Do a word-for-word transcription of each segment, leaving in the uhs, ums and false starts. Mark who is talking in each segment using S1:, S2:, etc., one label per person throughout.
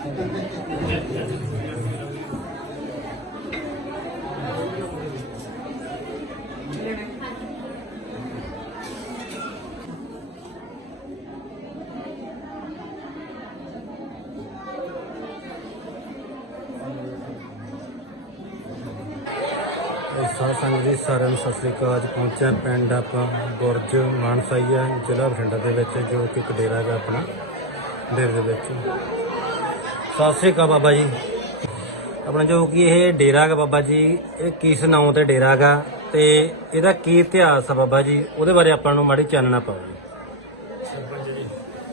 S1: ਸਾਧ ਸੰਗਤ ਜੀ ਸਾਰਿਆਂ ਨੂੰ ਸਤਿ ਸ੍ਰੀ ਅਕਾਲ। ਅੱਜ ਪਹੁੰਚਿਆ ਪਿੰਡ ਆਪਾਂ ਬੁਰਜ ਮਾਨਸਾਈਆ ਜ਼ਿਲ੍ਹਾ ਬਠਿੰਡਾ ਦੇ ਵਿੱਚ, ਜੋ ਕਿ ਇੱਕ ਡੇਰਾ ਹੈਗਾ ਆਪਣਾ ਡੇਰੇ ਦੇ ਵਿੱਚ। ਸਤਿ ਸ੍ਰੀ ਅਕਾਲ ਬਾਬਾ ਜੀ। ਆਪਣਾ ਜੋ ਕਿ ਇਹ ਡੇਰਾ ਹੈਗਾ ਬਾਬਾ ਜੀ, ਇਹ ਕਿਸ ਨਾਂ ਤੇ ਡੇਰਾ ਹੈਗਾ ਤੇ ਇਹਦਾ ਕੀ ਇਤਿਹਾਸ ਆ ਬਾਬਾ ਜੀ, ਉਹਦੇ ਬਾਰੇ ਆਪਾਂ ਨੂੰ ਮਾੜੀ ਚਾਨਣਾ ਪਾਓ ਜੀ।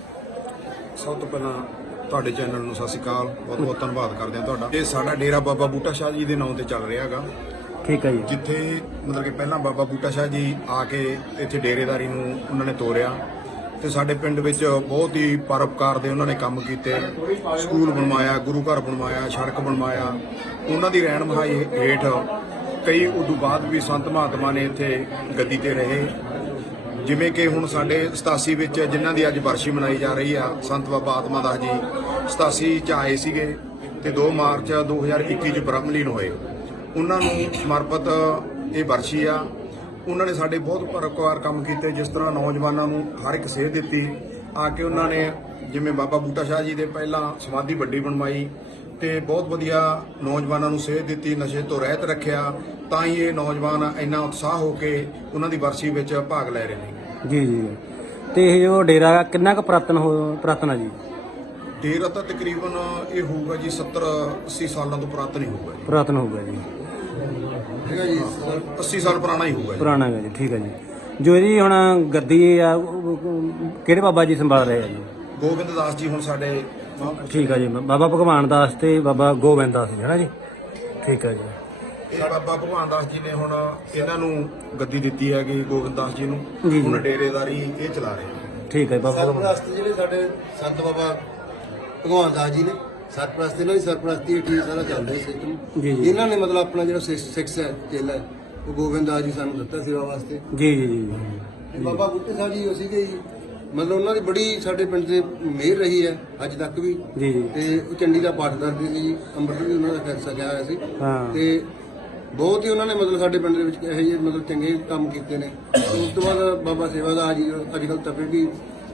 S2: ਸਭ ਤੋਂ ਪਹਿਲਾਂ ਤੁਹਾਡੇ ਚੈਨਲ ਨੂੰ ਸਤਿ ਸ੍ਰੀ ਅਕਾਲ, ਬਹੁਤ ਬਹੁਤ ਧੰਨਵਾਦ ਕਰਦੇ ਹਾਂ ਤੁਹਾਡਾ। ਇਹ ਸਾਡਾ ਡੇਰਾ ਬਾਬਾ ਬੂਟਾ ਸ਼ਾਹ ਜੀ ਦੇ ਨਾਂ ਤੇ ਚੱਲ ਰਿਹਾ ਹੈਗਾ।
S1: ਠੀਕ ਹੈ ਜੀ।
S2: ਜਿੱਥੇ ਮਤਲਬ ਕਿ ਪਹਿਲਾਂ ਬਾਬਾ ਬੂਟਾ ਸ਼ਾਹ ਜੀ ਆ ਕੇ ਇੱਥੇ ਡੇਰੇਦਾਰੀ ਨੂੰ ਉਹਨਾਂ ਨੇ ਤੋਰਿਆ ਤੇ ਸਾਡੇ ਪਿੰਡ ਵਿੱਚ ਬਹੁਤ ਹੀ ਪਰਉਪਕਾਰ ਦੇ ਉਹਨਾਂ ਨੇ ਕੰਮ ਕੀਤੇ। ਸਕੂਲ ਬਣਵਾਇਆ, ਗੁਰੂ ਘਰ ਬਣਵਾਇਆ, ਸੜਕ ਬਣਵਾਇਆ। ਉਹਨਾਂ ਦੀ ਰਹਿਨਮਾਈ ਹੇਠ ਕਈ ਉਦੋਂ ਬਾਅਦ ਵੀ ਸੰਤ ਮਹਾਤਮਾ ਨੇ ਇੱਥੇ ਗੱਦੀ ਤੇ ਰਹੇ। ਜਿਵੇਂ ਕਿ ਹੁਣ ਸਾਡੇ ਸਤਾਸੀ ਵਿੱਚ ਜਿਨ੍ਹਾਂ ਦੀ ਅੱਜ ਵਰਸ਼ੀ ਮਨਾਈ ਜਾ ਰਹੀ ਆ, ਸੰਤ ਬਾਬਾ ਆਤਮਾ ਦਾਸ ਜੀ ਸਤਾਸੀ 'ਚ ਆਏ ਸੀਗੇ ਤੇ ਦੋ ਮਾਰਚ ਦੋ ਹਜ਼ਾਰ ਇੱਕੀ 'ਚ ਬ੍ਰਹਮਲੀਨ ਹੋਏ। ਉਹਨਾਂ ਨੂੰ ਸਮਰਪਿਤ ਇਹ ਵਰਸ਼ੀ ਆ। ਉਹਨਾਂ ਨੇ ਸਾਡੇ ਬਹੁਤ ਪਰਉਪਕਾਰ ਕੰਮ ਕੀਤੇ, ਜਿਸ ਤਰ੍ਹਾਂ ਨੌਜਵਾਨਾਂ ਨੂੰ ਹਰ ਇੱਕ ਸੇਧ ਦਿੱਤੀ। ਆ ਕੇ ਉਹਨਾਂ ਨੇ ਜਿਵੇਂ ਬਾਬਾ ਬੂਟਾ ਸ਼ਾਹ ਜੀ ਦੇ ਪਹਿਲਾਂ ਸਮਾਧੀ ਵੱਡੀ ਬਣਵਾਈ ਤੇ ਬਹੁਤ ਵਧੀਆ ਨੌਜਵਾਨਾਂ ਨੂੰ ਸੇਧ ਦਿੱਤੀ, ਨਸ਼ੇ ਤੋਂ ਰਹਿਤ ਰੱਖਿਆ। ਤਾਂ ਹੀ ਇਹ ਨੌਜਵਾਨ ਇੰਨਾ ਉਤਸ਼ਾਹ ਹੋ ਕੇ ਉਹਨਾਂ ਦੀ ਵਰਸ਼ੀ ਵਿੱਚ ਭਾਗ ਲੈ ਰਹੇ ਨੇ।
S1: ਜੀ ਜੀ। ਤੇ ਇਹ ਜੋ ਡੇਰਾ ਕਿੰਨਾ ਕੁ ਪੁਰਾਤਨ ਹੋ ਪੁਰਾਤਨ ਆ ਜੀ?
S2: ਡੇਰਾ ਤਾਂ ਤਕਰੀਬਨ ਇਹ ਹੋਊਗਾ ਜੀ ਸੱਤਰ ਅੱਸੀ ਸਾਲਾਂ ਤੋਂ ਪੁਰਾਤਨ ਹੀ ਹੋਊਗਾ ਜੀ।
S1: ਪੁਰਾਤਨ ਹੋਊਗਾ ਜੀ,
S2: ਠੀਕ ਹੈ ਜੀ। ਅੱਸੀ ਸਾਲ ਪੁਰਾਣਾ ਹੀ ਹੋਊਗਾ।
S1: ਪੁਰਾਣਾ ਹੈਗਾ ਜੀ। ਠੀਕ ਹੈ ਜੀ। ਜੋ ਇਹਦੀ ਹੁਣ ਗੱਦੀ ਆ ਕਿਹੜੇ ਬਾਬਾ ਜੀ ਸੰਭਾਲ ਰਹੇ ਆ ਜੀ?
S2: ਗੋਬਿੰਦ ਦਾਸ ਜੀ ਹੁਣ ਸਾਡੇ।
S1: ਠੀਕ ਹੈ ਜੀ। ਬਾਬਾ ਭਗਵਾਨ ਦਾਸ ਤੇ ਬਾਬਾ ਗੋਬਿੰਦ ਦਾਸ ਜੀ, ਹੈ ਨਾ ਜੀ? ਠੀਕ ਹੈ ਜੀ।
S2: ਇਹ ਬਾਬਾ ਭਗਵਾਨ ਦਾਸ ਜੀ ਨੇ ਹੁਣ ਇਹਨਾਂ ਨੂੰ ਗੱਦੀ ਦਿੱਤੀ ਹੈਗੀ, ਗੋਬਿੰਦ ਦਾਸ ਜੀ ਨੂੰ।
S1: ਜੀ।
S2: ਹੁਣ ਡੇਰੇਦਾਰੀ ਇਹ ਚਲਾ ਰਹੇ।
S1: ਠੀਕ ਹੈ ਬਾਬਾ।
S3: ਸਰਪ੍ਰਸਤ ਜਿਹੜੇ ਸਾਡੇ ਸੰਤ ਬਾਬਾ ਭਗਵਾਨ ਦਾਸ ਜੀ ਨੇ, ਸਰਪ੍ਰਸਤ ਇਹਨਾਂ ਦੀ ਸਰਪ੍ਰਸਤੀ ਹੇਠ ਸਾਰਾ ਚੱਲਦਾ ਸਿਸਟਮ।
S1: ਜੀ ਜੀ।
S3: ਇਹਨਾਂ ਨੇ ਮਤਲਬ ਆਪਣਾ ਜਿਹੜਾ ਸਿੱਖ ਹੈ ਚੇਲਾ ਹੈ, ਉਹ ਗੋਬਿੰਦ ਦਾਸ ਜੀ ਸਾਨੂੰ ਦਿੱਤਾ ਸੇਵਾ ਵਾਸਤੇ।
S1: ਜੀ ਜੀ ਜੀ।
S3: ਤੇ ਬਾਬਾ ਬੂਟੇ ਸਾਹਿਬ ਜੀ ਉਹ ਸੀਗੇ ਜੀ, ਮਤਲਬ ਉਹਨਾਂ ਦੀ ਬੜੀ ਸਾਡੇ ਪਿੰਡ ਤੇ ਮਿਹਰ ਰਹੀ ਹੈ ਅੱਜ ਤੱਕ ਵੀ।
S1: ਜੀ ਜੀ।
S3: ਤੇ ਉਹ ਚੰਡੀ ਦਾ ਪਾਠ ਕਰਦੇ ਸੀ ਜੀ, ਅੰਮ੍ਰਿਤ ਵੀ ਉਹਨਾਂ ਦਾ ਕਰ ਸਕਿਆ ਹੋਇਆ ਸੀ।
S1: ਹਾਂ।
S3: ਤੇ ਬਹੁਤ ਹੀ ਉਹਨਾਂ ਨੇ ਮਤਲਬ ਸਾਡੇ ਪਿੰਡ ਦੇ ਵਿੱਚ ਇਹੋ ਜਿਹੇ ਮਤਲਬ ਚੰਗੇ ਕੰਮ ਕੀਤੇ ਨੇ। ਉਸ ਤੋਂ ਬਾਅਦ ਬਾਬਾ ਸੇਵਾਦਾਰ ਜੀ ਅੱਜ ਕੱਲ੍ਹ ਤਪੇ ਵੀ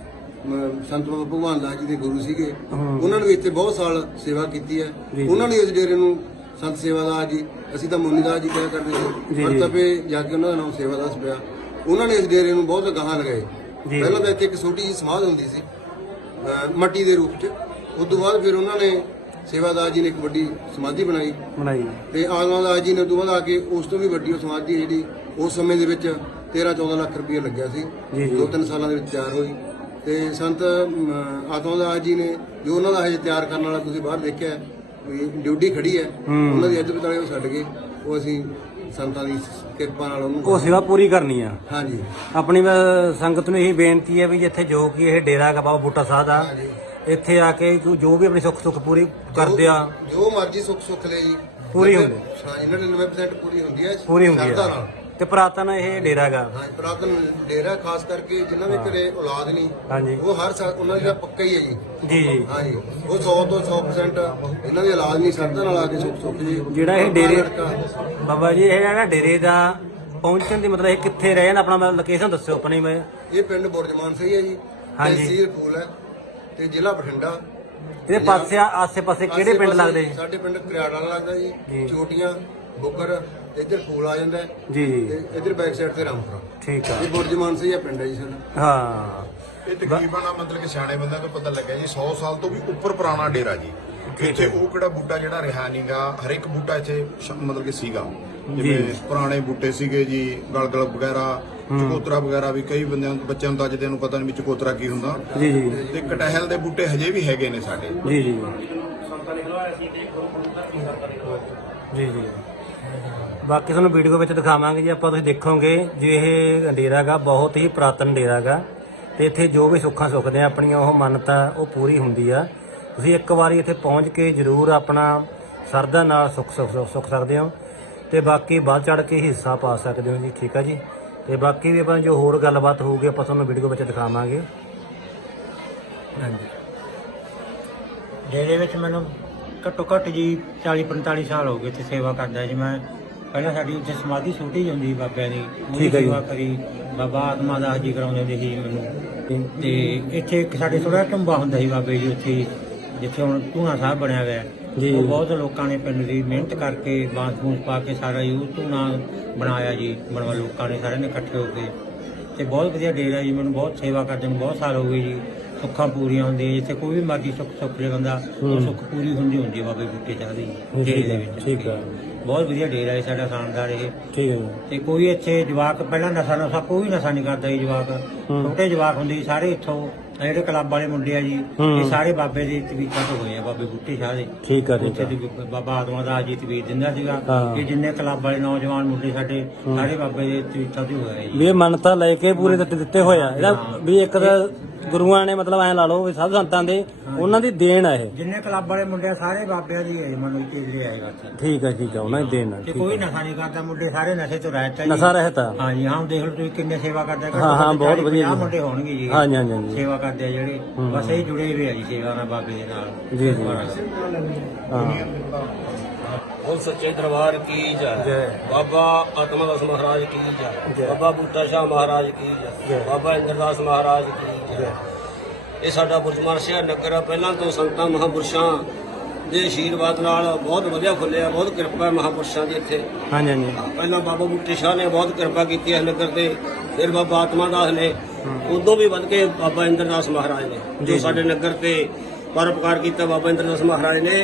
S3: ਸੰਤ ਬਾਬਾ ਭਗਵਾਨ ਦਾਸ ਜੀ ਦੇ ਗੁਰੂ ਸੀਗੇ। ਉਹਨਾਂ ਨੇ ਵੀ ਇੱਥੇ ਬਹੁਤ ਸਾਲ ਸੇਵਾ ਕੀਤੀ ਹੈ। ਉਹਨਾਂ ਨੇ ਇਸ ਡੇਰੇ ਨੂੰ ਸੰਤ ਸੇਵਾਦਾਰ ਜੀ, ਅਸੀਂ ਤਾਂ ਮੁਨੀ ਦਾਸ ਜੀ ਕਿਹਾ ਕਰਦੇ ਸੀ, ਪਰ ਤਪੇ ਜਾ ਕੇ ਉਹਨਾਂ ਦਾ ਨਾਮ ਸੇਵਾਦਾਸ ਪਿਆ। ਉਹਨਾਂ ਨੇ ਇਸ ਡੇਰੇ ਨੂੰ ਬਹੁਤ ਗਾਹਾਂ ਲਗਾਏ। ਪਹਿਲਾਂ ਤਾਂ ਇੱਥੇ ਇੱਕ ਛੋਟੀ ਜਿਹੀ ਸਮਾਧ ਹੁੰਦੀ ਸੀ ਮੱਟੀ ਦੇ ਰੂਪ 'ਚ। ਉਸ ਤੋਂ ਬਾਅਦ ਫਿਰ ਉਹਨਾਂ ਨੇ ਸੇਵਾਦਾਰ ਜੀ ਨੇ ਇੱਕ ਵੱਡੀ ਸਮਾਧੀ ਬਣਾਈ
S1: ਬਣਾਈ
S3: ਤੇ ਆਤਮਾ ਦਾਸ ਜੀ ਨੇ ਉਦੋਂ ਬਾਅਦ ਆ ਕੇ ਉਸ ਤੋਂ ਵੀ ਵੱਡੀ ਉਹ ਸਮਾਧੀ ਜਿਹੜੀ ਉਸ ਸਮੇਂ ਦੇ ਵਿੱਚ ਤੇਰਾਂ ਚੌਦਾਂ ਲੱਖ ਰੁਪਏ ਲੱਗਿਆ ਸੀ, ਦੋ ਤਿੰਨ ਸਾਲਾਂ ਦੇ ਵਿੱਚ ਤਿਆਰ ਹੋਈ। ਤੇ ਸੰਤ ਆਤਮਾ ਦਾਸ ਜੀ ਨੇ ਜੋ ਉਹਨਾਂ ਦਾ ਹਜੇ ਤਿਆਰ ਕਰਨ ਵਾਲਾ ਤੁਸੀਂ ਬਾਹਰ ਦੇਖਿਆ ਡਿਊਟੀ ਖੜੀ ਹੈ, ਉਹਨਾਂ ਦੀ ਅੱਜ ਬਤਾਲੇ ਉਹ ਛੱਡ ਗਏ। ਉਹ ਅਸੀਂ ਸੰਤਾਂ ਦੀ ਕਿਰਪਾ ਨਾਲ ਉਹਨੂੰ
S1: ਉਹ ਸੇਵਾ ਪੂਰੀ ਕਰਨੀ ਆ।
S3: ਹਾਂਜੀ।
S1: ਆਪਣੀ ਸੰਗਤ ਨੂੰ ਇਹੀ ਬੇਨਤੀ ਹੈ ਵੀ ਜਿੱਥੇ ਜੋ ਕਿ ਇਹ ਡੇਰਾ ਹੈਗਾ ਬਾਬਾ ਬੂਟਾ ਸਾਹਿਬ ਦਾ, ਇੱਥੇ ਆ ਕੇ ਜੋ ਵੀ ਆਪਣੀ ਸੁੱਖ ਸੁੱਖ ਪੂਰੀ ਕਰਦੇ ਆ,
S3: ਜੋ ਮਰਜ਼ੀ ਸੁੱਖ ਸੁੱਖ ਲੈ ਜੀ,
S1: ਪੂਰੀ ਹੁੰਦੀ।
S3: ਹਾਂ, ਇਹਨਾਂ ਦੀ ਨੱਬੇ ਪ੍ਰਸੈਂਟ ਪੂਰੀ ਹੁੰਦੀ ਹੈ।
S1: ਪੂਰੀ ਹੁੰਦੀ
S3: ਸ਼ਰਧਾ
S1: ਹੈ।
S3: ਨਾਲ।
S1: ਤੇ ਪੁਰਾਤਨ ਇਹ ਡੇਰਾ ਹੈਗਾ।
S3: ਹਾਂ, ਪੁਰਾਤਨ ਡੇਰਾ, ਖਾਸ ਕਰਕੇ ਜਿਨ੍ਹਾਂ ਦੇ ਘਰੇ ਔਲਾਦ ਨਹੀਂ,
S1: ਹਾਂਜੀ,
S3: ਉਹ ਹਰ ਸਾਲ ਉਹਨਾਂ ਦਾ ਪੱਕਾ ਹੀ ਹੈ ਜੀ।
S1: ਜੀ ਜੀ।
S3: ਹਾਂਜੀ, ਉਹ ਸੌ ਤੋਂ ਸੌ ਪ੍ਰਸੈਂਟ ਇਹਨਾਂ ਦੀ ਔਲਾਦ ਨਹੀਂ, ਸ਼ਰਧਾ ਨਾਲ ਆ ਕੇ ਸੁੱਖ ਸੁੱਖ ਜੀ।
S1: ਜਿਹੜਾ ਇਹ ਡੇਰੇ ਬਾਬਾ ਜੀ, ਇਹ ਜਿਹੜਾ ਡੇਰੇ ਦਾ ਪਹੁੰਚਣ ਦੀ ਮਤਲਬ ਇਹ ਕਿੱਥੇ ਰਹੇ ਨੇ? ਆਪਣਾ ਲੋਕੇਸ਼ਨ ਦੱਸਿਓ ਆਪਣੀ। ਮੈਂ
S3: ਇਹ ਪਿੰਡ ਬੁਰਜ ਮਾਨਸਈ ਹੈ ਜੀ, ਤਹਿਸੀਲ ਫੂਲ ਹੈ ਤੇ ਜ਼ਿਲ੍ਹਾ ਬਠਿੰਡਾ।
S1: ਇਹਦੇ ਪਾਸੇ ਆਸੇ ਪਾਸੇ ਕਿਹੜੇ ਪਿੰਡ ਲੱਗਦੇ?
S3: ਸਾਡੇ ਪਿੰਡ ਕਰਿਆੜਾ ਲੱਗਦਾ ਜੀ, ਚੋਟੀਆਂ, ਬੁੱਗਰ, ਇੱਧਰ ਫੂਲ ਆ ਜਾਂਦਾ
S1: ਜੀ ਜੀ,
S3: ਤੇ ਇੱਧਰ ਬੈਕ ਸਾਈਡ ਤੇ ਰਾਮਪੁਰਾ।
S1: ਠੀਕ ਆ।
S3: ਇਹ ਬੁਰਜ ਮਾਨਸਈ ਆ ਪਿੰਡ ਹੈ ਜੀ ਸਾਡਾ।
S1: ਹਾਂ।
S2: ਇਹ ਤਕਰੀਬਨ ਮਤਲਬ ਕਿ ਸਿਆਣੇ ਬੰਦਿਆਂ ਤੋਂ ਪਤਾ ਲੱਗਿਆ ਜੀ ਸੌ ਸਾਲ ਤੋਂ ਵੀ ਉੱਪਰ ਪੁਰਾਣਾ ਡੇਰਾ ਜੀ। ਇੱਥੇ ਉਹ ਕਿਹੜਾ ਬੂਟਾ ਜਿਹੜਾ ਰਿਹਾ ਨਹੀਂਗਾ, ਹਰ ਇੱਕ ਬੂਟਾ ਇੱਥੇ ਮਤਲਬ ਕਿ ਸੀਗਾ। ਜਿਵੇਂ ਪੁਰਾਣੇ ਬੂਟੇ ਸੀਗੇ ਜੀ, ਗਲਗਲ ਵਗੈਰਾ, ਚਕੋਤਰਾ ਵਗੈਰਾ ਵੀ। ਕਈ ਬੰਦਿਆਂ ਬੱਚਿਆਂ ਨੂੰ ਤਾਂ ਅੱਜ ਨੂੰ ਪਤਾ ਨਹੀਂ ਵੀ ਚਕੋਤਰਾ ਕੀ ਹੁੰਦਾ।
S1: ਜੀ ਜੀ।
S2: ਤੇ ਕਟਹਿਲ ਦੇ ਬੂਟੇ ਹਜੇ ਵੀ ਹੈਗੇ ਨੇ ਸਾਡੇ।
S1: ਜੀ ਜੀ ਜੀ ਜੀ। ਬਾਕੀ ਤੁਹਾਨੂੰ ਵੀਡੀਓ ਵਿੱਚ ਦਿਖਾਵਾਂਗੇ ਜੀ ਆਪਾਂ, ਤੁਸੀਂ ਦੇਖੋਗੇ ਜੀ। ਇਹ ਡੇਰਾ ਹੈਗਾ ਬਹੁਤ ਹੀ ਪੁਰਾਤਨ ਡੇਰਾ ਹੈਗਾ ਤੇ ਇੱਥੇ ਜੋ ਵੀ ਸੁੱਖਾਂ ਸੁੱਖਦੇ ਆ ਆਪਣੀਆਂ ਉਹ ਮੰਨਤਾ ਉਹ ਪੂਰੀ ਹੁੰਦੀ ਆ। ਤੁਸੀਂ ਇੱਕ ਵਾਰੀ ਇੱਥੇ ਪਹੁੰਚ ਕੇ ਜ਼ਰੂਰ ਆਪਣਾ ਸਰਦਾ ਨਾਲ ਸੁੱਖ ਸੁੱਖ ਸੁੱਖ ਸਕਦੇ ਹੋ ਤੇ ਬਾਕੀ ਵੱਧ ਚੜ ਕੇ ਹਿੱਸਾ ਪਾ ਸਕਦੇ ਹੋ ਜੀ। ਠੀਕ ਆ ਜੀ। ਤੇ ਬਾਕੀ ਵੀ ਆਪਾਂ ਜੋ ਹੋਰ ਗੱਲਬਾਤ ਹੋਊਗੀ ਆਪਾਂ ਤੁਹਾਨੂੰ ਵੀਡੀਓ ਵਿੱਚ ਦਿਖਾਵਾਂਗੇ। ਹਾਂਜੀ।
S4: ਡੇਰੇ ਵਿੱਚ ਮੈਨੂੰ ਘੱਟੋ ਘੱਟ ਜੀ ਚਾਲੀ ਪੰਤਾਲੀ ਸਾਲ ਹੋ ਗਏ ਇੱਥੇ ਸੇਵਾ ਕਰਦਾ ਜੀ ਮੈਂ। ਪਹਿਲਾਂ ਸਾਡੀ ਉੱਥੇ ਸਮਾਧੀ ਛੋਟੀ ਹੁੰਦੀ ਬਾਬਿਆਂ ਦੀ, ਉਹਦੀ
S1: ਠੀਕ ਹੈ ਜੀ।
S4: ਸੇਵਾ ਕਰੀ, ਬਾਬਾ ਆਤਮਾ ਦਾਸ ਜੀ ਕਰਾਉਂਦੇ ਹੁੰਦੇ ਸੀ ਮੈਨੂੰ। ਤੇ ਇੱਥੇ ਇੱਕ ਸਾਡੇ ਥੋੜਾ ਢੁੰਬਾ ਹੁੰਦਾ ਸੀ ਬਾਬੇ ਜੀ ਉੱਥੇ, ਜਿੱਥੇ ਹੁਣ ਧੂਣਾ ਸਾਹਿਬ ਬਣਿਆ ਹੋਇਆ
S1: ਜੀ।
S4: ਉਹ ਬਹੁਤ ਲੋਕਾਂ ਨੇ ਪਿੰਡ ਦੀ ਮਿਹਨਤ ਕਰਕੇ ਬਾਂਸ ਬੂਸ ਪਾ ਕੇ ਸਾਰਾ ਹੀ ਉਹ ਧੂਣਾ ਬਣਾਇਆ ਜੀ, ਬਣਵਾ ਲੋਕਾਂ ਨੇ ਸਾਰਿਆਂ ਨੇ ਇਕੱਠੇ ਹੋ ਕੇ। ਤੇ ਬਹੁਤ ਵਧੀਆ ਡੇਰਾ ਜੀ, ਮੈਨੂੰ ਬਹੁਤ ਸੇਵਾ ਕਰਦੇ ਨੂੰ ਬਹੁਤ ਸਾਲ ਹੋ ਗਏ ਜੀ। ਸੁੱਖਾਂ ਪੂਰੀਆਂ ਹੁੰਦੀਆਂ, ਜਿੱਥੇ ਕੋਈ ਵੀ ਮਰਜ਼ੀ ਸੁੱਖ ਸੁੱਖ ਲੈ ਬੰਦਾ, ਉਹ ਸੁੱਖ ਪੂਰੀ ਹੁੰਦੀ ਹੁੰਦੀ ਹੈ ਬਾਬੇ ਬੂਟੇ ਸ਼ਾਹ ਦੀ ਡੇਰੇ ਦੇ ਵਿੱਚ।
S1: ਠੀਕ ਆ,
S4: ਬਹੁਤ ਵਧੀਆ ਡੇਰਾ ਹੈ ਸਾਡਾ ਸ਼ਾਨਦਾਰ ਇਹ।
S1: ਠੀਕ ਹੈ ਜੀ।
S4: ਤੇ ਕੋਈ ਇੱਥੇ ਜਵਾਕ ਪਹਿਲਾਂ ਨਸ਼ਾ ਨਸ਼ਾ ਕੋਈ ਨਸ਼ਾ ਨਹੀਂ ਕਰਦਾ ਜੀ। ਜਵਾਕ ਛੋਟੇ ਜਵਾਕ ਹੁੰਦੇ ਸੀ ਸਾਰੇ ਇੱਥੋਂ, ਆਹ ਜਿਹੜੇ ਕਲੱਬ ਵਾਲੇ ਮੁੰਡੇ ਆ ਜੀ, ਇਹ ਸਾਰੇ ਬਾਬੇ ਦੇ ਤਵੀਤਾਂ ਤੋਂ ਹੋਏ ਆ, ਬਾਬੇ ਬੂਟੇ ਸ਼ਾਹ ਦੇ।
S1: ਠੀਕ ਆ, ਠੀਕ
S4: ਉੱਥੇ
S1: ਆ।
S4: ਦੀ ਬਾਬਾ ਆਤਮਾ ਦਾਸ ਜੀ ਤਵੀਤ ਦਿੰਦਾ ਸੀਗਾ।
S1: ਹਾਂ।
S4: ਇਹ ਜਿੰਨੇ ਕਲੱਬ ਵਾਲੇ ਨੌਜਵਾਨ ਮੁੰਡੇ ਸਾਡੇ ਸਾਰੇ ਬਾਬੇ ਦੇ ਤਵੀਤਾਂ ਤੋਂ ਹੋਏ ਆ ਜੀ।
S1: ਵੀ ਇਹ ਮੰਨਤਾ ਲੈ ਕੇ ਪੂਰੇ ਦਿੱਤੇ ਦਿੱਤੇ ਹੋਇਆ ਇਹਦਾ ਵੀ ਇੱਕ ਤਾਂ ਗੁਰੂਆਂ ਨੇ ਮਤਲਬ ਐ ਲਾ ਲਓ ਵੀ ਸਭ ਸੰਤਾਂ ਦੇ ਉਹਨਾਂ ਦੀ ਦੇਣ ਆ ਇਹ।
S4: ਜਿੰਨੇ ਕਲੱਬ ਵਾਲੇ ਮੁੰਡੇ ਆ ਸਾਰੇ ਬਾਬਿਆਂ ਦੀ ਹੈ ਮਨੋਂ ਤੇਜਰੇ ਆਏਗਾ ਇੱਥੇ।
S1: ਠੀਕ ਆ, ਠੀਕ ਆ, ਉਹਨਾਂ ਦੀ ਦੇਣ ਆ।
S4: ਤੇ
S1: ਠੀਕ
S4: ਕੋਈ
S1: ਆ।
S4: ਨਸ਼ਾ ਨਹੀਂ ਕਰਦਾ, ਮੁੰਡੇ ਸਾਰੇ ਨਸ਼ੇ ਤੋਂ ਰਹਿਤ ਹੈ ਜੀ।
S1: ਨਸ਼ਾ ਰਹਿਤ ਆ।
S4: ਹਾਂ ਜੀ, ਹਾਂ ਦੇਖ ਲਓ ਤੁਸੀਂ ਕਿੰਨੇ ਸੇਵਾ ਕਰਦੇ ਆ।
S1: ਹਾਂ, ਹਾਂ, ਬਹੁਤ ਵਧੀਆ
S4: ਪੰਜਾਹ
S1: ਜੀ।
S4: ਮੁੰਡੇ ਹੋਣਗੇ ਜੀ
S1: ਹਾਂਜੀ, ਹਾਂਜੀ, ਹਾਂਜੀ।
S4: ਸੇਵਾ ਕਰਦੇ ਆ ਜਿਹੜੇ, ਬਸ ਇਹ ਜੁੜੇ ਹੋਏ ਆ ਜੀ ਸੇਵਾ ਨਾਲ ਬਾਬੇ ਦੇ ਨਾਲ।
S1: ਜੀ, ਜੀ। ਹਾਂ।
S5: बोल सच्चे दरबार की जय।
S1: जय।
S5: बाबा आत्मादास महाराज की जय।
S1: जय।
S5: बाबा बूटा शाह महाराज की
S1: जय।
S5: जय। बाबा इंद्रदास महाराज की जय। ਇਹ ਸਾਡਾ ਬੁਰਜਮਾਨ ਸ਼ਹਿਰ ਨਗਰ ਆ, ਪਹਿਲਾਂ ਤੋਂ ਸੰਤਾਂ ਮਹਾਂਪੁਰਸ਼ਾਂ ਦੇ ਆਸ਼ੀਰਵਾਦ ਨਾਲ ਬਹੁਤ ਵਧੀਆ ਖੁੱਲਿਆ। ਬਹੁਤ ਕਿਰਪਾ ਹੈ ਮਹਾਂਪੁਰਸ਼ਾਂ ਦੀ ਇੱਥੇ।
S1: ਹਾਂਜੀ, ਹਾਂਜੀ।
S5: ਪਹਿਲਾਂ ਬਾਬਾ ਬੂਟੇ ਸ਼ਾਹ ਨੇ ਬਹੁਤ ਕਿਰਪਾ ਕੀਤੀ ਹੈ ਨਗਰ ਤੇ, ਫਿਰ ਬਾਬਾ ਆਤਮਾਦਾਸ ਨੇ, ਉਦੋਂ ਵੀ ਵੱਧ ਕੇ ਬਾਬਾ ਇੰਦਰਦਾਸ ਮਹਾਰਾਜ ਨੇ ਜੋ ਸਾਡੇ ਨਗਰ ਤੇ ਪਰਉਪਕਾਰ ਕੀਤਾ। ਬਾਬਾ ਇੰਦਰਦਾਸ ਮਹਾਰਾਜ ਨੇ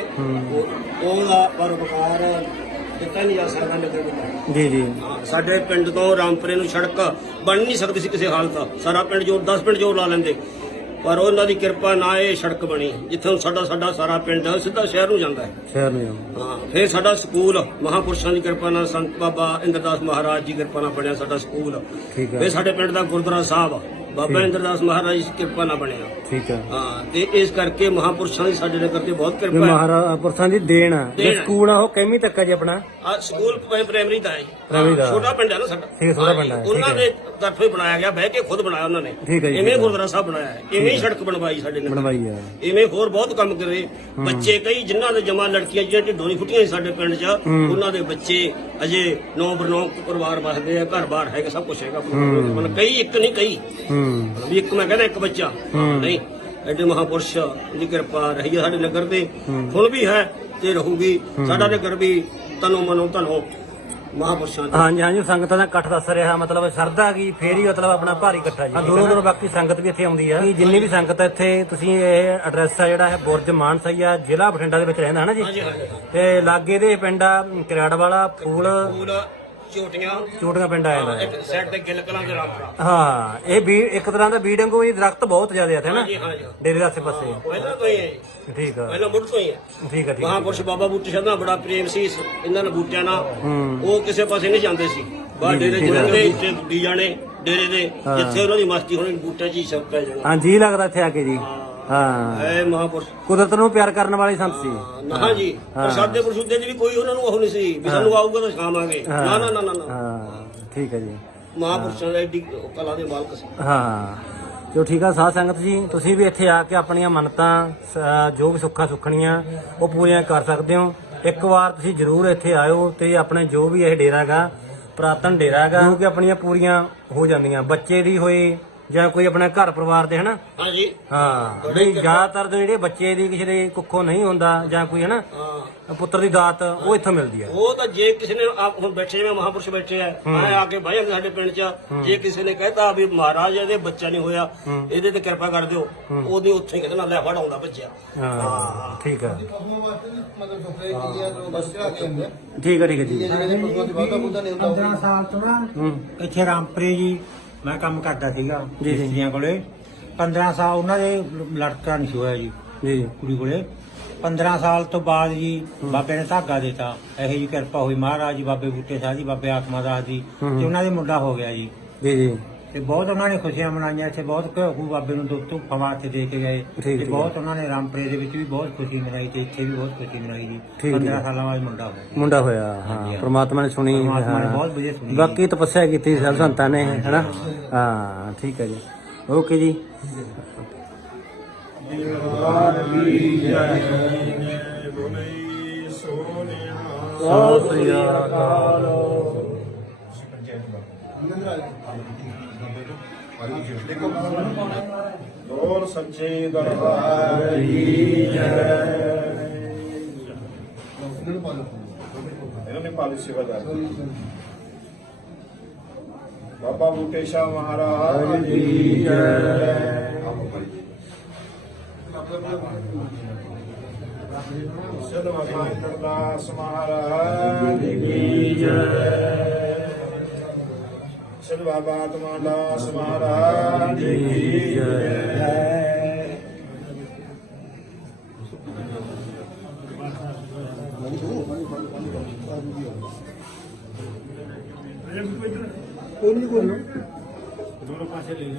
S5: ਉਹ- ਉਹਦਾ ਪਰਉਪਕਾਰ ਦਿੱਤਾ ਨਹੀਂ ਜਾ ਸਕਦਾ ਨਗਰ ਵਿੱਚ।
S1: ਜੀ, ਜੀ।
S5: ਹਾਂ, ਸਾਡੇ ਪਿੰਡ ਤੋਂ ਰਾਮਪੁਰੇ ਨੂੰ ਸੜਕ ਬਣ ਨਹੀਂ ਸਕਦੀ ਸੀ ਕਿਸੇ ਹਾਲਤ। ਸਾਰਾ ਪਿੰਡ ਜੋਰ ਦਸ ਪਿੰਡ ਜੋਰ ਲਾ ਲੈਂਦੇ, ਪਰ ਉਹਨਾਂ ਦੀ ਕਿਰਪਾ ਨਾਲ ਇਹ ਸੜਕ ਬਣੀ, ਜਿੱਥੋਂ ਸਾਡਾ ਸਾਡਾ ਸਾਰਾ ਪਿੰਡ ਸਿੱਧਾ ਸ਼ਹਿਰ ਨੂੰ ਜਾਂਦਾ ਹੈ।
S1: ਸ਼ਹਿਰ ਨੂੰ।
S5: ਹਾਂ, ਫਿਰ ਸਾਡਾ ਸਕੂਲ ਮਹਾਂਪੁਰਸ਼ਾਂ ਦੀ ਕਿਰਪਾ ਨਾਲ, ਸੰਤ ਬਾਬਾ ਇੰਦਰਦਾਸ ਮਹਾਰਾਜ ਦੀ ਕਿਰਪਾ ਨਾਲ ਬਣਿਆ ਸਾਡਾ ਸਕੂਲ।
S1: ਠੀਕ ਹੈ।
S5: ਫਿਰ ਸਾਡੇ ਪਿੰਡ ਦਾ ਗੁਰਦੁਆਰਾ ਸਾਹਿਬ ਬਾਬਾ ਇੰਦਰਦਾਸ ਮਹਾਰਾਜ ਦੀ ਕਿਰਪਾ ਨਾਲ ਬਣਿਆ।
S1: ਠੀਕ ਆ।
S5: ਹਾਂ, ਤੇ ਇਸ ਕਰਕੇ ਮਹਾਂਪੁਰਸ਼ਾਂ ਦੀ ਸਾਡੇ ਨਗਰ ਤੇ ਬਹੁਤ
S1: ਵੀ
S5: ਕਿਰਪਾ ਹੈ।
S1: ਮਹਾਰਾਜ ਪੁਰਸ਼ਾਂ ਦੀ ਦੇਣ ਆ।
S5: ਦੇਣ
S1: ਇਹ
S5: ਆ।
S1: ਸਕੂਲ ਆ ਉਹ ਕਿੰਨੀ ਤੱਕ ਆ ਜੀ ਆਪਣਾ?
S5: ਆ ਸਕੂਲ ਪ੍ਰਾਇਮਰੀ ਦਾ ਹੈ ਜੀ।
S1: ਪ੍ਰਾਇਮਰੀ ਦਾ।
S5: ਛੋਟਾ ਪਿੰਡ ਹੈ ਨਾ ਸਾਡਾ।
S1: ਠੀਕ ਹੈ, ਛੋਟਾ ਪਿੰਡ ਹੈ,
S5: ਹਾਂਜੀ, ਉਹਨਾਂ
S1: ਠੀਕ
S5: ਦੇ ਤਰਫੋਂ ਹੀ ਬਣਾਇਆ ਗਿਆ, ਬਹਿ ਕੇ ਖੁਦ ਬਣਾਇਆ ਉਹਨਾਂ ਨੇ।
S1: ਠੀਕ ਹੈ ਜੀ,
S5: ਇਵੇਂ
S1: ਠੀਕ ਹੈ।
S5: ਗੁਰਦੁਆਰਾ ਸਾਹਿਬ ਬਣਾਇਆ ਹੈ, ਇਵੇਂ ਹੀ ਸੜਕ ਬਣਵਾਈ ਸਾਡੇ ਨਗਰ।
S1: ਬਣਵਾਈ ਆ।
S5: ਇਵੇਂ ਹੋਰ ਬਹੁਤ ਕੰਮ ਕਰੇ। ਬੱਚੇ ਕਈ ਜਿਨ੍ਹਾਂ ਦੇ ਜਮਾ ਲੜਕੀਆਂ ਜਿਹੜੀਆਂ ਢਿੱਡੋਂ ਨਹੀਂ ਫੁੱਟੀਆਂ ਸੀ ਸਾਡੇ ਪਿੰਡ 'ਚ, ਉਹਨਾਂ ਦੇ ਬੱਚੇ ਅਜੇ ਨੌ ਬਰਨੌ ਪਰਿਵਾਰ ਵਸਦੇ ਆ, ਘਰ-ਬਾਰ ਹੈਗਾ, ਸਭ ਕੁਝ ਹੈਗਾ। ਮਤਲਬ ਕਈ ਇੱਕ ਨਹੀਂ ਕਈ
S1: ਹੂੰ।
S5: ਵੀ ਇੱਕ ਮੈਂ ਕਹਿੰਦਾ ਇੱਕ ਬੱਚਾ ਨਹੀਂ। ਐਡੇ ਮਹਾਂਪੁਰਸ਼ ਦੀ ਕਿਰਪਾ ਰਹੀ ਹੈ ਸਾਡੇ ਨਗਰ ਤੇ, ਹੁਣ ਵੀ ਹੈ ਤੇ ਰਹੂਗੀ। ਸਾਡਾ ਨਗਰ ਵੀ ਤਨੋਂ ਮਨੋਂ ਧਨੋਂ ਮਹਾਂਪੁਰਸ਼ਾਂ ਦਾ।
S1: ਹਾਂਜੀ, ਹਾਂਜੀ। ਸੰਗਤਾਂ ਦਾ ਇਕੱਠ ਦੱਸ ਰਿਹਾ, ਮਤਲਬ ਸ਼ਰਧਾ ਕੀ ਫੇਰ ਹੀ ਮਤਲਬ ਆਪਣਾ ਭਾਰੀ ਇਕੱਠਾ ਜੀ। ਦੂਰੋਂ ਦੂਰੋਂ ਬਾਕੀ ਸੰਗਤ ਵੀ ਇੱਥੇ ਆਉਂਦੀ ਆ। ਜਿੰਨੀ ਵੀ ਸੰਗਤ ਹੈ ਇੱਥੇ, ਤੁਸੀਂ ਇਹ ਐਡਰੈਸ ਆ ਜਿਹੜਾ ਹੈ ਬੁਰਜ ਮਾਨਸਈ ਆ, ਜ਼ਿਲ੍ਹਾ ਬਠਿੰਡਾ ਦੇ ਵਿੱਚ ਰਹਿੰਦਾ ਹੈ ਨਾ ਜੀ।
S5: ਹਾਂਜੀ ਹਾਂਜੀ।
S1: ਤੇ ਲਾਗੇ ਦੇ ਪਿੰਡ ਆ ਕਿਰਾੜ ਵਾਲਾ, ਫੂਲ,
S5: ਫੂਲ, ਝੋਟੀਆਂ,
S1: ਚੋਟੀਆਂ ਪਿੰਡ ਆ ਜਾਂਦਾ ਹੈ।
S5: ਇੱਕ ਸਾਈਡ ਤੇ ਗਿੱਲ ਕਲਾਂ ਦੇ ਰਾਮਪੁਰਾ।
S1: ਹਾਂ, ਇਹ ਵੀ ਇੱਕ ਤਰ੍ਹਾਂ ਦਾ ਬੀੜ ਵਾਂਗੂ, ਇਹ ਦਰਖਤ ਬਹੁਤ ਜ਼ਿਆਦਾ ਇੱਥੇ ਨਾ
S5: ਹਾਂਜੀ ਹਾਂਜੀ।
S1: ਡੇਰੇ ਦੇ ਆਸੇ ਪਾਸੇ।
S5: ਪਹਿਲਾਂ ਤੋਂ ਹੀ ਹੈ ਜੀ।
S1: ਠੀਕ ਆ,
S5: ਪਹਿਲਾਂ ਮੁੱਢ ਤੋਂ ਹੀ ਹੈ।
S1: ਠੀਕ ਆ, ਠੀਕ ਆ।
S5: ਮਹਾਂਪੁਰਸ਼ ਬਾਬਾ ਬੂਟੇ ਸ਼ਾਹ ਦਾ ਬੜਾ ਪ੍ਰੇਮ ਸੀ ਇਸ- ਇਹਨਾਂ ਨੇ ਬੂਟਿਆਂ ਨਾਲ। ਉਹ ਕਿਸੇ ਪਾਸੇ ਨਹੀਂ ਜਾਂਦੇ ਸੀ, ਬਾਹਰ ਡੇਰੇ ਜੁੜਦੇ ਇੱਥੇ ਡੀ ਜਾਣੇ ਡੇਰੇ ਦੇ, ਜਿੱਥੇ ਉਹਨਾਂ ਦੀ ਮਸਤੀ ਹੋਣੀ ਬੂਟਿਆਂ 'ਚ ਹੀ ਸਭ ਪੈ ਜਾਣਾ।
S1: ਹਾਂ, ਜੀ ਲੱਗਦਾ ਇੱਥੇ ਆ ਕੇ ਜੀ। ਹਾਂ,
S5: ਐ ਮਹਾਂਪੁਰਸ਼।
S1: ਕੁਦਰਤ ਨੂੰ ਪਿਆਰ ਕਰਨ ਵਾਲੇ ਸੰਤ ਸੀ।
S5: ਨਾ ਜੀ, ਪ੍ਰਸਾਦੇ ਪ੍ਰਸੂਦੇ 'ਚ ਵੀ ਕੋਈ ਉਹਨਾਂ ਨੂੰ ਉਹ ਨਹੀਂ ਸੀ ਵੀ ਸਾਨੂੰ ਆਊਗਾ ਤਾਂ ਖਾਵਾਂਗੇ। ਨਾ ਨਾ ਨਾ ਨਾ ਨਾ।
S1: ਹਾਂ, ਠੀਕ ਹੈ ਜੀ।
S5: ਮਹਾਂਪੁਰਸ਼ਾਂ ਦਾ ਐਡੀ ਕਲਾ ਦੇ ਮਾਲਕ ਸੀ।
S1: ਹਾਂ, ਚਲੋ ਠੀਕ ਆ। ਸਾਧ ਸੰਗਤ ਜੀ, ਤੁਸੀਂ ਵੀ ਇੱਥੇ ਆ ਕੇ ਆਪਣੀਆਂ ਮੰਨਤਾਂ ਸ- ਜੋ ਵੀ ਸੁੱਖਾਂ ਸੁੱਖਣੀਆਂ ਉਹ ਪੂਰੀਆਂ ਕਰ ਸਕਦੇ ਹੋ। ਇੱਕ ਵਾਰ ਤੁਸੀਂ ਜ਼ਰੂਰ ਇੱਥੇ ਆਇਓ ਤੇ ਆਪਣੇ ਜੋ ਵੀ ਇਹ ਡੇਰਾ ਗਾ, ਪੁਰਾਤਨ ਡੇਰਾ ਗਾ, ਜੋ ਕਿ ਆਪਣੀਆਂ ਪੂਰੀਆਂ ਹੋ ਜਾਂਦੀਆਂ, ਬੱਚੇ ਦੀ ਹੋਏ ਜਾਂ ਕੋਈ ਆਪਣਾ ਘਰ ਪਰਿਵਾਰ ਦੇ, ਹਨਾ।
S5: ਹਾਂਜੀ
S1: ਹਾਂ, ਵੀ ਜ਼ਿਆਦਾਤਰ ਦੇ ਜਿਹੜੇ ਬੱਚੇ ਦੀ ਕਿਸੇ ਦੇ ਕੁੱਖੋਂ ਨਹੀਂ ਹੁੰਦਾ ਜਾਂ ਕੋਈ ਹਨਾ
S5: ਹਾਂ,
S1: ਪੁੱਤਰ ਦੀ ਦਾਤ, ਉਹ ਇੱਥੋਂ ਮਿਲਦੀ ਆ।
S5: ਉਹ ਤਾਂ ਜੇ ਕਿਸੇ ਨੇ ਆਪ ਹੁਣ ਬੈਠੇ ਜਿਵੇਂ ਮਹਾਂਪੁਰਸ਼ ਬੈਠੇ ਆ, ਆਏ ਆ ਕੇ ਬਹਿ ਜਾਂਦੇ ਸਾਡੇ ਪਿੰਡ 'ਚ। ਜੇ ਕਿਸੇ ਨੇ ਕਹਿਤਾ ਵੀ ਮਹਾਰਾਜ ਇਹਦੇ ਬੱਚਾ ਨਹੀਂ ਹੋਇਆ, ਇਹਦੇ ਤੇ ਕਿਰਪਾ ਕਰ ਦਿਓ, ਉਹਦੇ ਉੱਥੇ ਕਹਿੰਦੇ ਨਾ ਲੈ ਫੜ ਆਉਂਦਾ ਬੱਚਿਆ।
S1: ਹਾਂ, ਠੀਕ ਆ,
S3: ਮਤਲਬ ਸੁਪਰੇ ਕੀ ਆ ਜੋ ਬਸ ਆ ਕੇ ਹੁੰਦੇ ਆ।
S1: ਠੀਕ ਆ, ਠੀਕ ਆ ਜੀ।
S3: ਜਿਹੜੇ ਪਸ਼ੂਆਂ ਦੀ ਵਾਧਾ ਬੁੱਧਾ ਨਹੀਂ ਹੁੰਦਾ
S4: ਪੰਦਰਾਂ ਸਾਲ ਤੋਂ ਨਾ ਇੱਥੇ ਰਾਮਪੁਰੇ ਜੀ ਮੈਂ ਕੰਮ ਕਰਦਾ ਸੀਗਾ
S1: ਜੀ, ਜੀ।
S4: ਮਿਸਤਰੀਆਂ ਕੋਲੇ। ਪੰਦਰਾਂ ਸਾਲ ਉਹਨਾਂ ਦੇ ਲੜਕਾ ਨਹੀਂ ਸੀ ਹੋਇਆ ਜੀ
S1: ਜੀ,
S4: ਕੁੜੀ ਕੋਲੇ। ਪੰਦਰਾਂ ਸਾਲ ਤੋਂ ਬਾਅਦ ਜੀ ਬਾਬੇ ਨੇ ਧਾਗਾ ਦਿੱਤਾ। ਇਹੋ ਜੀ ਕਿਰਪਾ ਹੋਈ ਮਹਾਰਾਜ ਜੀ, ਬਾਬੇ ਬੂਟੇ ਸਾਹਿਬ ਜੀ, ਬਾਬੇ ਆਤਮਾ ਦਾਸ ਜੀ, ਤੇ ਉਹਨਾਂ ਦੇ ਮੁੰਡਾ ਹੋ ਗਿਆ ਜੀ।
S1: ਜੀ, ਜੀ।
S4: ਤੇ ਬਹੁਤ ਉਹਨਾਂ ਨੇ ਖੁਸ਼ੀਆਂ ਮਨਾਈਆਂ ਇੱਥੇ। ਬਹੁਤ ਘਿਓ ਬਾਬੇ ਨੂੰ ਦੁੱਧ ਧੁੱਪਾਂ ਵਾਸਤੇ ਦੇ ਕੇ ਗਏ।
S1: ਠੀਕ,
S4: ਤੇ
S1: ਠੀਕ।
S4: ਬਹੁਤ ਉਹਨਾਂ ਨੇ ਰਾਮਪੁਰੇ ਦੇ ਵਿੱਚ ਵੀ ਬਹੁਤ ਖੁਸ਼ੀ ਮਨਾਈ ਤੇ ਇੱਥੇ ਵੀ ਬਹੁਤ ਖੁਸ਼ੀ ਮਨਾਈ ਜੀ।
S1: ਠੀਕ,
S4: ਪੰਦਰਾਂ
S1: ਠੀਕ।
S4: ਸਾਲਾਂ ਬਾਅਦ ਮੁੰਡਾ ਹੋ ਗਿਆ ਜੀ।
S1: ਮੁੰਡਾ ਹੋਇਆ। ਹਾਂ, ਪ੍ਰਮਾਤਮਾ ਨੇ ਸੁਣੀ।
S4: ਪਰਮਾਤਮਾ ਨੇ
S1: ਹਾਂ।
S4: ਬਹੁਤ ਵਧੀਆ ਸੁਣੀ।
S1: ਬਾਕੀ ਤਪੱਸਿਆ ਕੀਤੀ ਸਭ ਸੰਤਾਂ ਨੇ, ਹੈਨਾ। ਹਾਂ, ਠੀਕ ਹੈ ਜੀ। ਓਕੇ ਜੀ।
S2: ਦਰਬਾਰ ਕੀ ਜੈ ਬੋਲੇ ਸੋਨਿਆ
S1: ਸਤਿ ਸ੍ਰੀ ਅਕਾਲ।
S2: ਲੋਰ ਸੱਚੇ ਦਰਬਾਰ ਕੀ ਜੈ। ਇਹਨਾਂ ਨੇ ਪਾਲੀ ਸੇਵਾਦਾਰ ਬਾਬਾ ਬੂਟੇ ਸ਼ਾਹ ਮਹਾਰਾਜ ਕੀ ਜੈ। ਸਦ ਬਾਬਾ ਇੰਦਰਦਾਸ ਮਹਾਰਾਜ ਕੀ ਜੈ। ਸਦ ਬਾਬਾ ਆਤਮਾ ਦਾਸ ਮਹਾਰਾਜ ਕੀ ਜੈ। ਦੋਨੋਂ ਪਾਸੇ ਲੈ